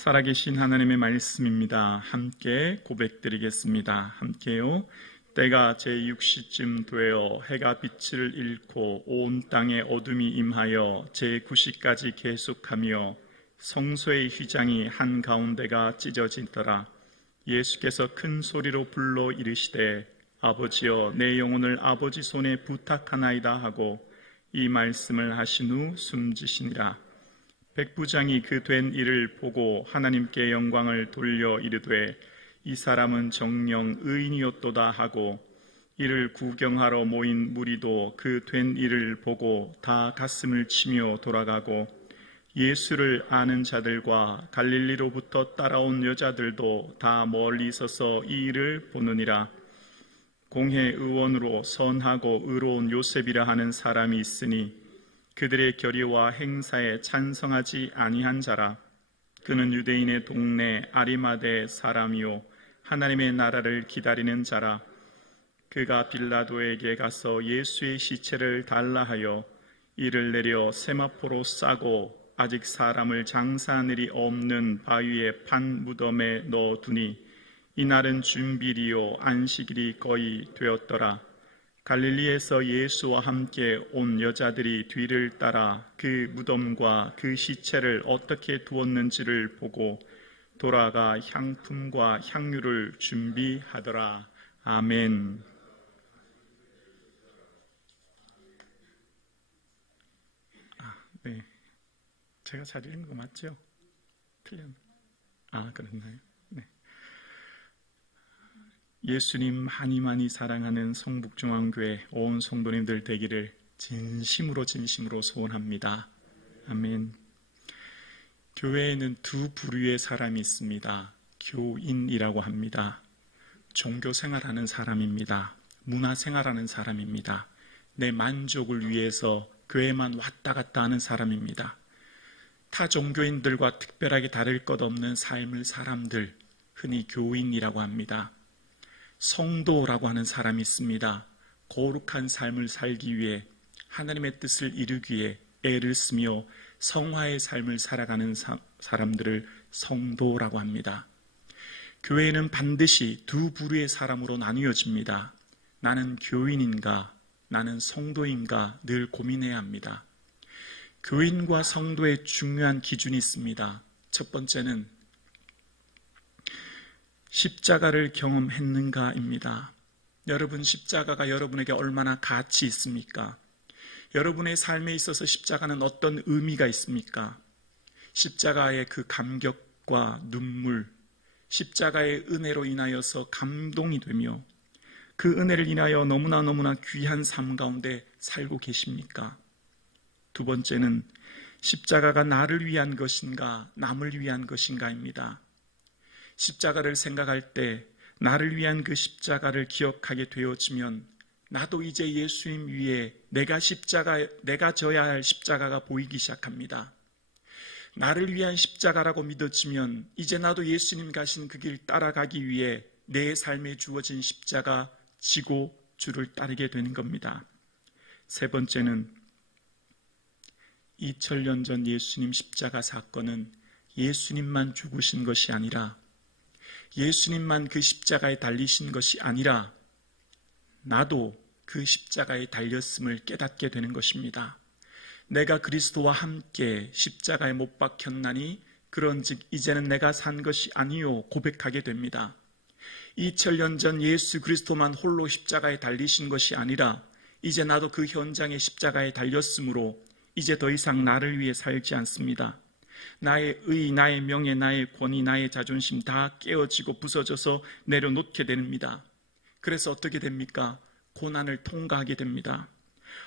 살아계신 하나님의 말씀입니다. 함께 고백드리겠습니다. 함께요. 때가 제6시쯤 되어 해가 빛을 잃고 온 땅에 어둠이 임하여 제9시까지 계속하며 성소의 휘장이 한가운데가 찢어지더라. 예수께서 큰 소리로 불러 이르시되 아버지여 내 영혼을 아버지 손에 부탁하나이다 하고 이 말씀을 하신 후 숨지시니라. 백부장이 그 된 일을 보고 하나님께 영광을 돌려 이르되 이 사람은 정녕 의인이었도다 하고 이를 구경하러 모인 무리도 그 된 일을 보고 다 가슴을 치며 돌아가고 예수를 아는 자들과 갈릴리로부터 따라온 여자들도 다 멀리 서서 이 일을 보느니라. 공회의원으로 선하고 의로운 요셉이라 하는 사람이 있으니 그들의 결의와 행사에 찬성하지 아니한 자라. 그는 유대인의 동네 아리마대 사람이요 하나님의 나라를 기다리는 자라. 그가 빌라도에게 가서 예수의 시체를 달라 하여 이를 내려 세마포로 싸고 아직 사람을 장사한 일이 없는 바위의 판 무덤에 넣어두니 이날은 준비일이요 안식일이 거의 되었더라. 갈릴리에서 예수와 함께 온 여자들이 뒤를 따라 그 무덤과 그 시체를 어떻게 두었는지를 보고 돌아가 향품과 향유를 준비하더라. 아멘. 네, 제가 잘 읽은 거 맞죠? 틀렸나요? 그랬나요? 네. 예수님 많이 사랑하는 성북중앙교회 온 성도님들 되기를 진심으로 소원합니다. 아멘. 교회에는 두 부류의 사람이 있습니다. 교인이라고 합니다. 종교 생활하는 사람입니다. 문화 생활하는 사람입니다. 내 만족을 위해서 교회만 왔다 갔다 하는 사람입니다. 타 종교인들과 특별하게 다를 것 없는 삶을 사람들, 흔히 교인이라고 합니다. 성도라고 하는 사람이 있습니다. 거룩한 삶을 살기 위해 하나님의 뜻을 이루기 위해 애를 쓰며 성화의 삶을 살아가는 사람들을 성도라고 합니다. 교회는 반드시 두 부류의 사람으로 나뉘어집니다. 나는 교인인가, 나는 성도인가 늘 고민해야 합니다. 교인과 성도의 중요한 기준이 있습니다. 첫 번째는 십자가를 경험했는가입니다. 여러분, 십자가가 여러분에게 얼마나 가치 있습니까? 여러분의 삶에 있어서 십자가는 어떤 의미가 있습니까? 십자가의 그 감격과 눈물, 십자가의 은혜로 인하여서 감동이 되며 그 은혜를 인하여 너무나 귀한 삶 가운데 살고 계십니까? 두 번째는 십자가가 나를 위한 것인가, 남을 위한 것인가입니다. 십자가를 생각할 때 나를 위한 그 십자가를 기억하게 되어지면 나도 이제 예수님 위에 내가 져야 할 십자가가 보이기 시작합니다. 나를 위한 십자가라고 믿어지면 이제 나도 예수님 가신 그 길 따라가기 위해 내 삶에 주어진 십자가 지고 주를 따르게 되는 겁니다. 세 번째는 2000년 전 예수님 십자가 사건은 예수님만 죽으신 것이 아니라 예수님만 그 십자가에 달리신 것이 아니라 나도 그 십자가에 달렸음을 깨닫게 되는 것입니다. 내가 그리스도와 함께 십자가에 못 박혔나니 그런즉 이제는 내가 산 것이 아니요 고백하게 됩니다. 2000년 전 예수 그리스도만 홀로 십자가에 달리신 것이 아니라 이제 나도 그 현장에 십자가에 달렸으므로 이제 더 이상 나를 위해 살지 않습니다. 나의 의, 나의 명예, 나의 권위, 나의 자존심 다 깨어지고 부서져서 내려놓게 됩니다. 그래서 어떻게 됩니까? 고난을 통과하게 됩니다.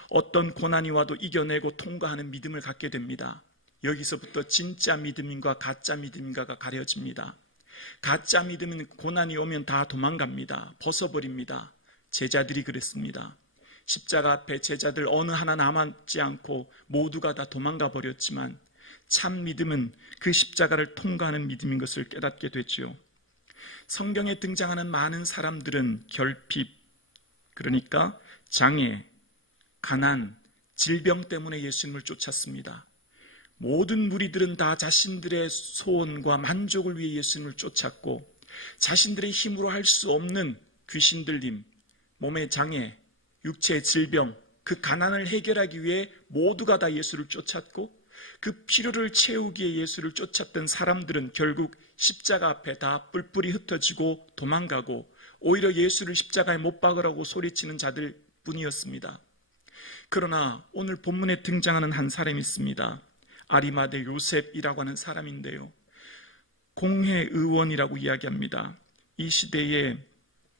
어떤 고난이 와도 이겨내고 통과하는 믿음을 갖게 됩니다. 여기서부터 진짜 믿음인가 가짜 믿음인가가 가려집니다. 가짜 믿음은 고난이 오면 다 도망갑니다. 벗어버립니다. 제자들이 그랬습니다. 십자가 앞에 제자들 어느 하나 남지 않고 모두가 다 도망가 버렸지만 참 믿음은 그 십자가를 통과하는 믿음인 것을 깨닫게 됐죠. 성경에 등장하는 많은 사람들은 결핍, 그러니까 장애, 가난, 질병 때문에 예수님을 쫓았습니다. 모든 무리들은 다 자신들의 소원과 만족을 위해 예수님을 쫓았고 자신들의 힘으로 할 수 없는 귀신 들림, 몸의 장애, 육체의 질병, 그 가난을 해결하기 위해 모두가 다 예수를 쫓았고 그 필요를 채우기 위해 예수를 쫓았던 사람들은 결국 십자가 앞에 다 뿔뿔이 흩어지고 도망가고 오히려 예수를 십자가에 못 박으라고 소리치는 자들 뿐이었습니다. 그러나 오늘 본문에 등장하는 한 사람이 있습니다. 아리마대 요셉이라고 하는 사람인데요. 공회의원이라고 이야기합니다. 이 시대에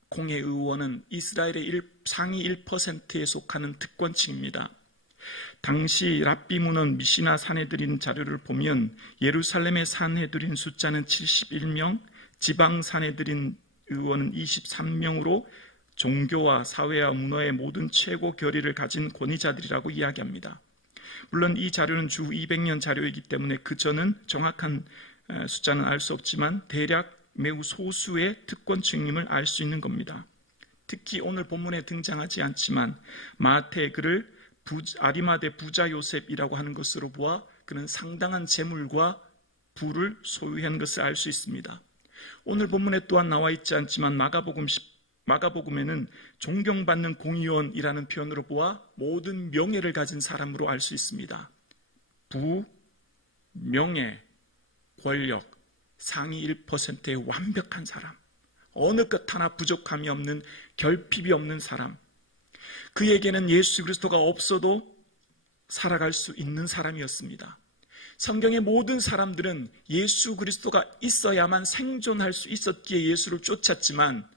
공회의원은 이스라엘의 상위 1%에 속하는 특권층입니다. 당시 랍비문은 미시나 사내들인 자료를 보면 예루살렘의 사내들인 숫자는 71명, 지방 사내들인 의원은 23명으로 종교와 사회와 문화의 모든 최고 결의를 가진 권위자들이라고 이야기합니다. 물론 이 자료는 주 200년 자료이기 때문에 그전은 정확한 숫자는 알 수 없지만 대략 매우 소수의 특권층임을 알 수 있는 겁니다. 특히 오늘 본문에 등장하지 않지만 마태 그를 아리마대 부자 요셉이라고 하는 것으로 보아 그는 상당한 재물과 부를 소유한 것을 알 수 있습니다. 오늘 본문에 또한 나와 있지 않지만 마가복음에는 존경받는 공의원이라는 표현으로 보아 모든 명예를 가진 사람으로 알 수 있습니다. 부, 명예, 권력, 상위 1%의 완벽한 사람, 어느 것 하나 부족함이 없는 결핍이 없는 사람, 그에게는 예수 그리스도가 없어도 살아갈 수 있는 사람이었습니다. 성경의 모든 사람들은 예수 그리스도가 있어야만 생존할 수 있었기에 예수를 쫓았지만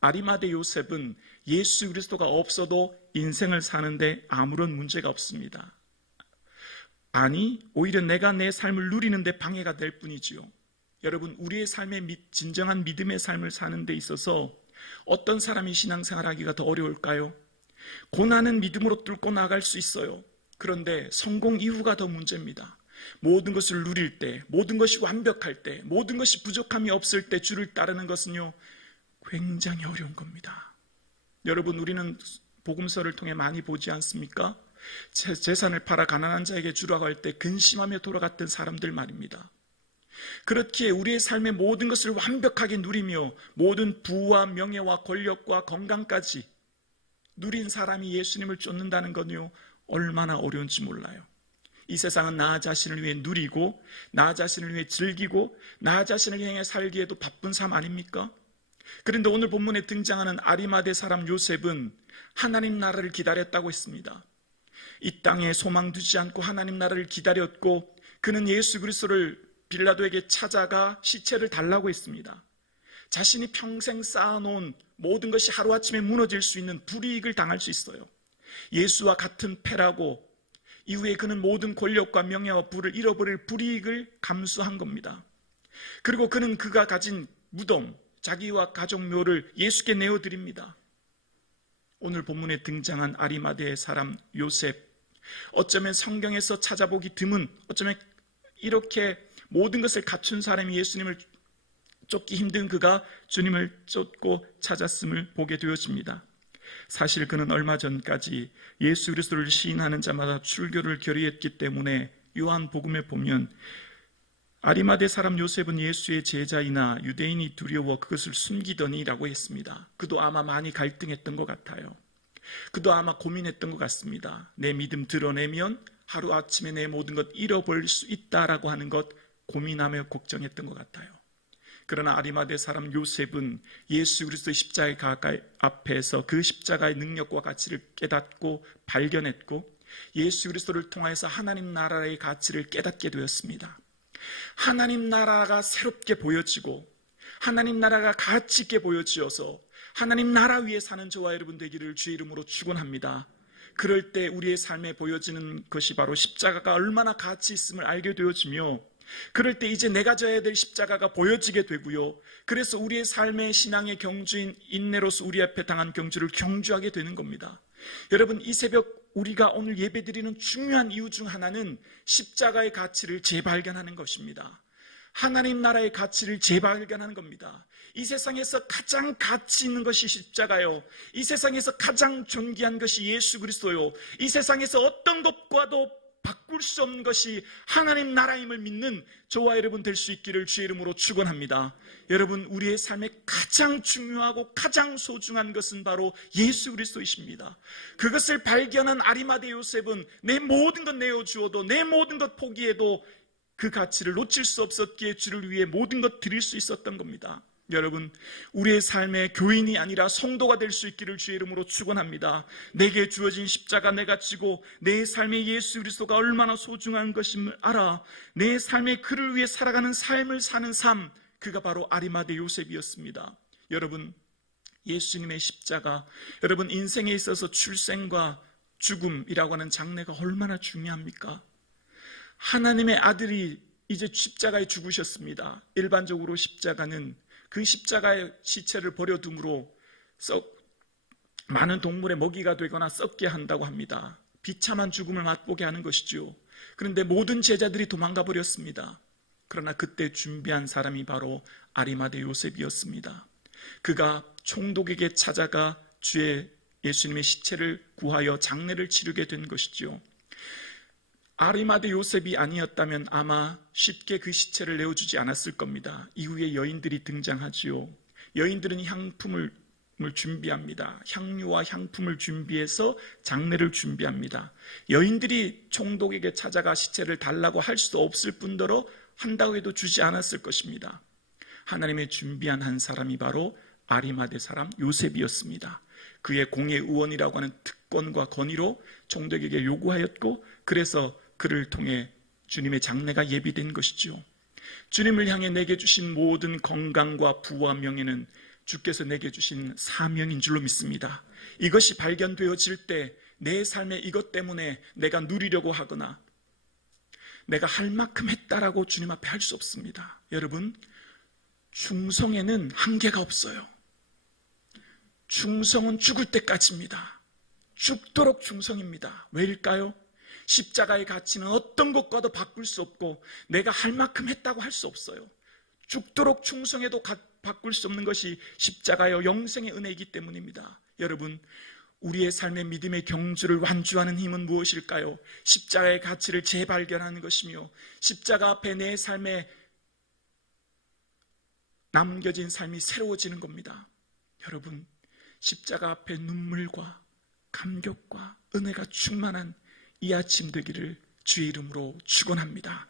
아리마대 요셉은 예수 그리스도가 없어도 인생을 사는데 아무런 문제가 없습니다. 아니, 오히려 내가 내 삶을 누리는데 방해가 될 뿐이지요. 여러분, 우리의 삶의 진정한 믿음의 삶을 사는 데 있어서 어떤 사람이 신앙생활하기가 더 어려울까요? 고난은 믿음으로 뚫고 나갈 수 있어요. 그런데 성공 이후가 더 문제입니다. 모든 것을 누릴 때, 모든 것이 완벽할 때, 모든 것이 부족함이 없을 때 주를 따르는 것은요, 굉장히 어려운 겁니다. 여러분, 우리는 복음서를 통해 많이 보지 않습니까? 재산을 팔아 가난한 자에게 주라고 할 때 근심하며 돌아갔던 사람들 말입니다. 그렇기에 우리의 삶의 모든 것을 완벽하게 누리며 모든 부와 명예와 권력과 건강까지 누린 사람이 예수님을 쫓는다는 건요, 얼마나 어려운지 몰라요. 이 세상은 나 자신을 위해 누리고 나 자신을 위해 즐기고 나 자신을 향해 살기에도 바쁜 삶 아닙니까? 그런데 오늘 본문에 등장하는 아리마대 사람 요셉은 하나님 나라를 기다렸다고 했습니다. 이 땅에 소망 두지 않고 하나님 나라를 기다렸고 그는 예수 그리스도를 빌라도에게 찾아가 시체를 달라고 했습니다. 자신이 평생 쌓아놓은 모든 것이 하루아침에 무너질 수 있는 불이익을 당할 수 있어요. 예수와 같은 패라고 이후에 그는 모든 권력과 명예와 부를 잃어버릴 불이익을 감수한 겁니다. 그리고 그는 그가 가진 무덤, 자기와 가족 묘를 예수께 내어드립니다. 오늘 본문에 등장한 아리마대의 사람 요셉, 어쩌면 성경에서 찾아보기 드문, 어쩌면 이렇게 모든 것을 갖춘 사람이 예수님을 쫓기 힘든 그가 주님을 쫓고 찾았음을 보게 되어집니다. 사실 그는 얼마 전까지 예수 그리스도를 시인하는 자마다 출교를 결의했기 때문에 요한복음에 보면 아리마대 사람 요셉은 예수의 제자이나 유대인이 두려워 그것을 숨기더니라고 했습니다. 그도 아마 많이 갈등했던 것 같아요. 그도 아마 고민했던 것 같습니다. 내 믿음 드러내면 하루아침에 내 모든 것 잃어버릴 수 있다라고 하는 것 고민하며 걱정했던 것 같아요. 그러나 아리마대 사람 요셉은 예수 그리스도의 십자가 앞에서 그 십자가의 능력과 가치를 깨닫고 발견했고 예수 그리스도를 통해서 하나님 나라의 가치를 깨닫게 되었습니다. 하나님 나라가 새롭게 보여지고 하나님 나라가 가치 있게 보여지어서 하나님 나라 위에 사는 저와 여러분 되기를 주의 이름으로 축원합니다. 그럴 때 우리의 삶에 보여지는 것이 바로 십자가가 얼마나 가치 있음을 알게 되어지며 그럴 때 이제 내가 져야 될 십자가가 보여지게 되고요. 그래서 우리의 삶의 신앙의 경주인 인내로서 우리 앞에 당한 경주를 경주하게 되는 겁니다. 여러분, 이 새벽 우리가 오늘 예배드리는 중요한 이유 중 하나는 십자가의 가치를 재발견하는 것입니다. 하나님 나라의 가치를 재발견하는 겁니다. 이 세상에서 가장 가치 있는 것이 십자가요. 이 세상에서 가장 존귀한 것이 예수 그리스도요. 이 세상에서 어떤 것과도 바꿀 수 없는 것이 하나님 나라임을 믿는 저와 여러분 될 수 있기를 주의 이름으로 축원합니다. 여러분, 우리의 삶에 가장 중요하고 가장 소중한 것은 바로 예수 그리스도이십니다. 그것을 발견한 아리마대 요셉은 내 모든 것 내어주어도, 내 모든 것 포기해도 그 가치를 놓칠 수 없었기에 주를 위해 모든 것 드릴 수 있었던 겁니다. 여러분, 우리의 삶의 교인이 아니라 성도가 될 수 있기를 주의 이름으로 축원합니다. 내게 주어진 십자가 내가 지고 내 삶의 예수 그리스도가 얼마나 소중한 것임을 알아 내 삶에 그를 위해 살아가는 삶을 사는 삶, 그가 바로 아리마대 요셉이었습니다. 여러분, 예수님의 십자가, 여러분 인생에 있어서 출생과 죽음이라고 하는 장래가 얼마나 중요합니까? 하나님의 아들이 이제 십자가에 죽으셨습니다. 일반적으로 십자가는 그 십자가의 시체를 버려둠으로 많은 동물의 먹이가 되거나 썩게 한다고 합니다. 비참한 죽음을 맛보게 하는 것이죠. 그런데 모든 제자들이 도망가 버렸습니다. 그러나 그때 준비한 사람이 바로 아리마대 요셉이었습니다. 그가 총독에게 찾아가 주의 예수님의 시체를 구하여 장례를 치르게 된 것이죠. 아리마대 요셉이 아니었다면 아마 쉽게 그 시체를 내어주지 않았을 겁니다. 이후에 여인들이 등장하지요. 여인들은 향품을 준비합니다. 향료와 향품을 준비해서 장례를 준비합니다. 여인들이 총독에게 찾아가 시체를 달라고 할 수도 없을 뿐더러 한다고 해도 주지 않았을 것입니다. 하나님의 준비한 한 사람이 바로 아리마대 사람 요셉이었습니다. 그의 공의 의원이라고 하는 특권과 권위로 총독에게 요구하였고, 그래서 그를 통해 주님의 장례가 예비된 것이죠. 주님을 향해 내게 주신 모든 건강과 부와 명예는 주께서 내게 주신 사명인 줄로 믿습니다. 이것이 발견되어질 때 내 삶에 이것 때문에 내가 누리려고 하거나 내가 할 만큼 했다라고 주님 앞에 할 수 없습니다. 여러분, 충성에는 한계가 없어요. 충성은 죽을 때까지입니다. 죽도록 충성입니다. 왜일까요? 십자가의 가치는 어떤 것과도 바꿀 수 없고 내가 할 만큼 했다고 할 수 없어요. 죽도록 충성해도 바꿀 수 없는 것이 십자가여 영생의 은혜이기 때문입니다. 여러분, 우리의 삶의 믿음의 경주를 완주하는 힘은 무엇일까요? 십자가의 가치를 재발견하는 것이며 십자가 앞에 내 삶에 남겨진 삶이 새로워지는 겁니다. 여러분, 십자가 앞에 눈물과 감격과 은혜가 충만한 이 아침 되기를 주의 이름으로 축원합니다.